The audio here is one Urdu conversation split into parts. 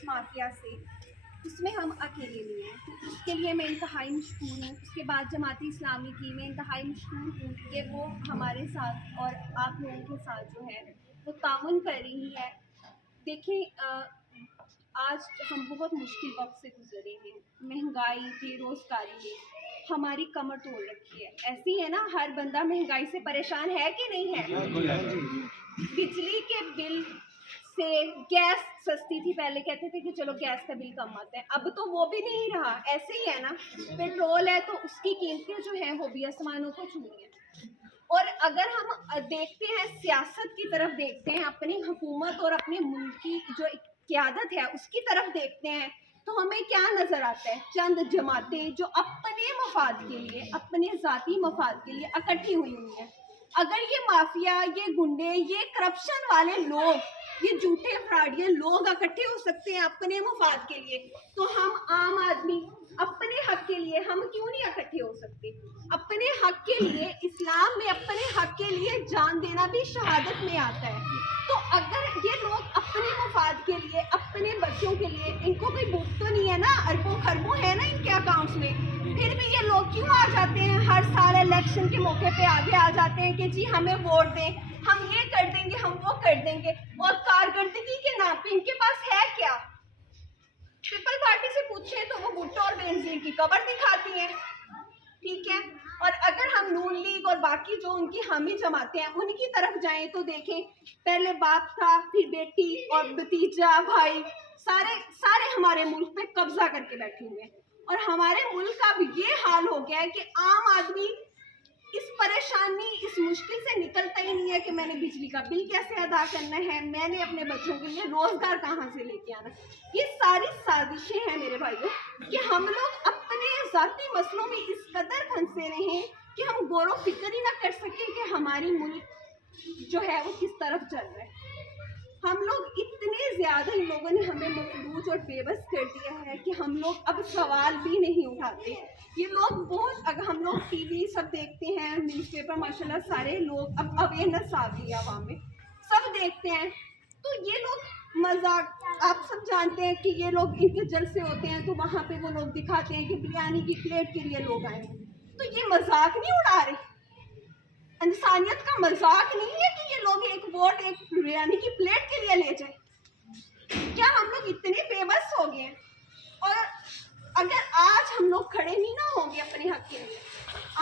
اس مافیا سے، اس میں ہم اکیلے نہیں ہیں، تو اس کے لیے میں انتہائی مشکور ہوں۔ اس کے بعد جماعت اسلامی کی میں انتہائی مشکور ہوں کہ وہ ہمارے ساتھ اور آپ لوگوں کے ساتھ جو ہے وہ تعاون کر رہی ہے۔ دیکھیں آج ہم بہت مشکل وقت سے گزرے ہیں، مہنگائی، بے روزگاری نے ہماری کمر توڑ رکھی ہے۔ ایسی ہے نا، ہر بندہ مہنگائی سے پریشان ہے کہ نہیں ہے؟ بجلی کے بل سے، گیس سستی تھی، پہلے کہتے تھے کہ چلو گیس کا بل کم آتا ہے، اب تو وہ بھی نہیں رہا، ایسے ہی ہے نا۔ پیٹرول ہے تو اس کی قیمتیں جو ہیں وہ بھی آسمانوں کو چھو رہی ہیں۔ اور اگر ہم دیکھتے ہیں سیاست کی طرف دیکھتے ہیں، اپنی حکومت اور اپنے ملک کی جو قیادت ہے اس کی طرف دیکھتے ہیں، تو ہمیں کیا نظر آتا ہے؟ چند جماعتیں جو اپنے مفاد کے لیے، اپنے ذاتی مفاد کے لیے اکٹھی ہوئی ہیں۔ اگر یہ مافیا، یہ گنڈے، یہ کرپشن والے لوگ، یہ جھوٹے فراڈیے لوگ اکٹھے ہو سکتے ہیں اپنے مفاد کے لیے، تو ہم عام آدمی اپنے حق کے لیے ہم کیوں نہیں اکٹھے ہو سکتے؟ اپنے حق کے لیے، اسلام میں اپنے حق کے لیے جان دینا بھی شہادت میں آتا ہے۔ تو اگر یہ لوگ اپنے مفاد کے لیے، اپنے بچوں کے لیے، ان کو کوئی بھوک تو نہیں ہے نا، اربوں خربوں ہے نا ان کے اکاؤنٹس میں، پھر بھی یہ لوگ کیوں آ جاتے ہیں ہر سال الیکشن کے موقع پہ آگے آ جاتے ہیں کہ جی ہمیں ووٹ دیں، ہم یہ کر دیں گے، ہم وہ کر دیں گے، اور کارکردگی کے نام پہ ان کے پاس ہے کیا؟ پیپل پارٹی سے پوچھیں تو وہ بھٹو اور بینظیر کی قبر دکھاتی ہیں، ٹھیک ہے؟ اور اگر ہم نون لیگ اور باقی جو ان کی حامی جماعتیں ہیں ان کی طرف جائیں تو دیکھیں، پہلے باپ تھا، پھر بیٹی اور بھتیجا، بھائی، سارے ہمارے ملک پہ قبضہ کر کے بیٹھے ہوئے ہیں۔ اور ہمارے ملک کا اب یہ حال ہو گیا ہے کہ عام آدمی اس پریشانی، اس مشکل سے نکلتا ہی نہیں ہے کہ میں نے بجلی کا بل کیسے ادا کرنا ہے، میں نے اپنے بچوں کے لیے روزگار کہاں سے لے کے آنا۔ یہ ساری سازشیں ہیں میرے بھائیوں کہ ہم لوگ اپنے ذاتی مسئلوں میں اس قدر پھنسے رہیں کہ ہم غور و فکر ہی نہ کر سکیں کہ ہماری ملک جو ہے وہ کس طرف چل رہا ہے۔ ہم لوگ اتنے زیادہ، ان لوگوں نے ہمیں مفلوج اور بے بس کر دیا ہے کہ ہم لوگ اب سوال بھی نہیں اٹھاتے۔ یہ لوگ بہت، اگر ہم لوگ ٹی وی سب دیکھتے ہیں، نیوز پیپر، ماشاء اللہ سارے لوگ اب اویئرنیس آ گئی ہے عوام میں، سب دیکھتے ہیں، تو یہ لوگ مذاق، آپ سب جانتے ہیں کہ یہ لوگ ان کے جلسے ہوتے ہیں تو وہاں پہ وہ لوگ دکھاتے ہیں کہ بریانی کی پلیٹ کے لیے لوگ آئے ہیں، تو یہ مذاق نہیں اڑا رہے؟ انسانیت کا مذاق نہیں ہے کہ یہ لوگ ایک ووٹ ایک بریانی کی پلیٹ کے لیے لے جائیں؟ کیا ہم لوگ اتنے بے بس ہو گئے ہیں؟ اور اگر آج ہم لوگ کھڑے نہیں نہ ہوں گے اپنے حق کے لیے،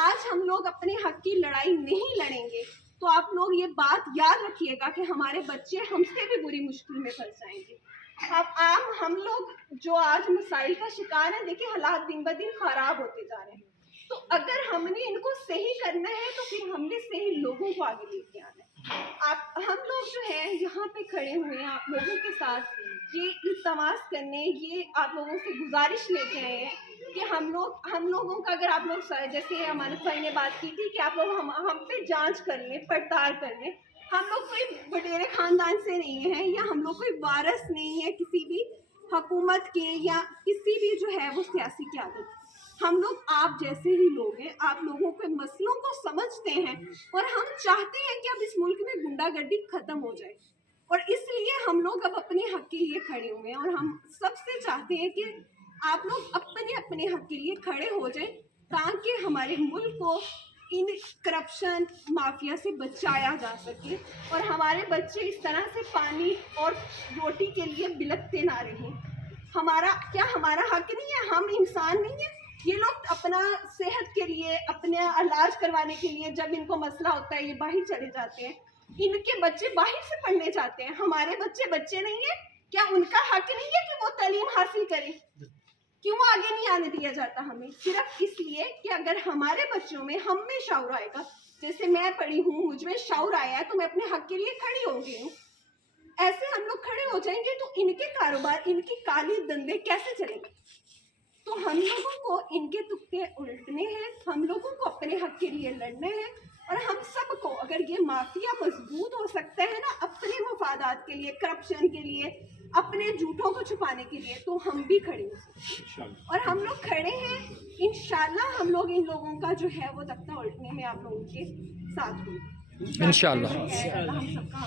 آج ہم لوگ اپنے حق کی لڑائی نہیں لڑیں گے، تو آپ لوگ یہ بات یاد رکھیے گا کہ ہمارے بچے ہم سے بھی بری مشکل میں پھنس جائیں گے۔ اب ہم لوگ جو آج مسائل کا شکار ہیں، دیکھیں حالات دن بدن خراب ہوتے جا رہے ہیں، تو اگر ہم نے ان کو صحیح کرنا ہے تو پھر ہم نے صحیح لوگوں کو آگے لے کے آنا ہے۔ ہم لوگ جو ہیں یہاں پہ کھڑے ہوئے ہیں آپ لوگوں کے ساتھ، یہ التماس کرنے، یہ آپ لوگوں سے گزارش لے کے آئے ہیں کہ ہم لوگوں کا، اگر آپ لوگ جیسے امانت بھائی نے بات کی تھی کہ آپ لوگ ہم پہ جانچ کر لیں، پڑتال کر لیں۔ ہم لوگ کوئی وڈیرے خاندان سے نہیں ہیں، یا ہم لوگ کوئی وارث نہیں ہے کسی بھی حکومت کے یا کسی بھی جو ہے وہ سیاسی قیادت۔ ہم لوگ آپ جیسے ہی لوگ ہیں، آپ لوگوں کے مسئلوں کو سمجھتے ہیں، اور ہم چاہتے ہیں کہ اب اس ملک میں غنڈہ گردی ختم ہو جائے، اور اس لیے ہم لوگ اب اپنے حق کے لیے کھڑے ہوئے ہیں، اور ہم سب سے چاہتے ہیں کہ آپ لوگ اپنے حق کے لیے کھڑے ہو جائیں تاکہ ہمارے ملک کو ان کرپشن مافیا سے بچایا جا سکے، اور ہمارے بچے اس طرح سے پانی اور روٹی کے لیے بلکتے نہ رہیں۔ کیا ہمارا حق نہیں ہے؟ ہم انسان نہیں ہیں؟ یہ لوگ اپنا صحت کے لیے، اپنے علاج کروانے کے لیے جب ان کو مسئلہ ہوتا ہے یہ باہر چلے جاتے ہیں، ان کے بچے باہر سے پڑھنے جاتے ہیں، ہمارے بچے نہیں ہیں؟ کیا ان کا حق نہیں ہے کہ وہ تعلیم حاصل کریں؟ کیوں آگے نہیں آنے دیا جاتا ہمیں؟ صرف اس لیے کہ اگر ہمارے بچوں میں، ہم میں شعور آئے گا، جیسے میں پڑھی ہوں، مجھ میں شعور آیا ہے تو میں اپنے حق کے لیے کھڑی ہو گئی ہوں، ایسے ہم لوگ کھڑے ہو جائیں گے تو ان کے کاروبار، ان کی کالی دندے کیسے چلیں گے؟ تو ہم لوگوں کو ان کے تکے الٹنے ہیں، ہم لوگوں کو اپنے حق کے لیے لڑنا ہے، اور ہم سب کو، اگر یہ مافیا مضبوط ہو سکتا ہے نا اپنے مفادات کے لیے، کرپشن کے لیے، اپنے جھوٹوں کو چھپانے کے لیے، تو ہم بھی کھڑے ہو سکتے ہیں، اور ہم لوگ کھڑے ہیں انشاءاللہ۔ ہم لوگ ان لوگوں کا جو ہے وہ تختہ الٹنے میں آپ لوگوں کے ساتھ ہوں، انشاءاللہ۔ ہم سب کا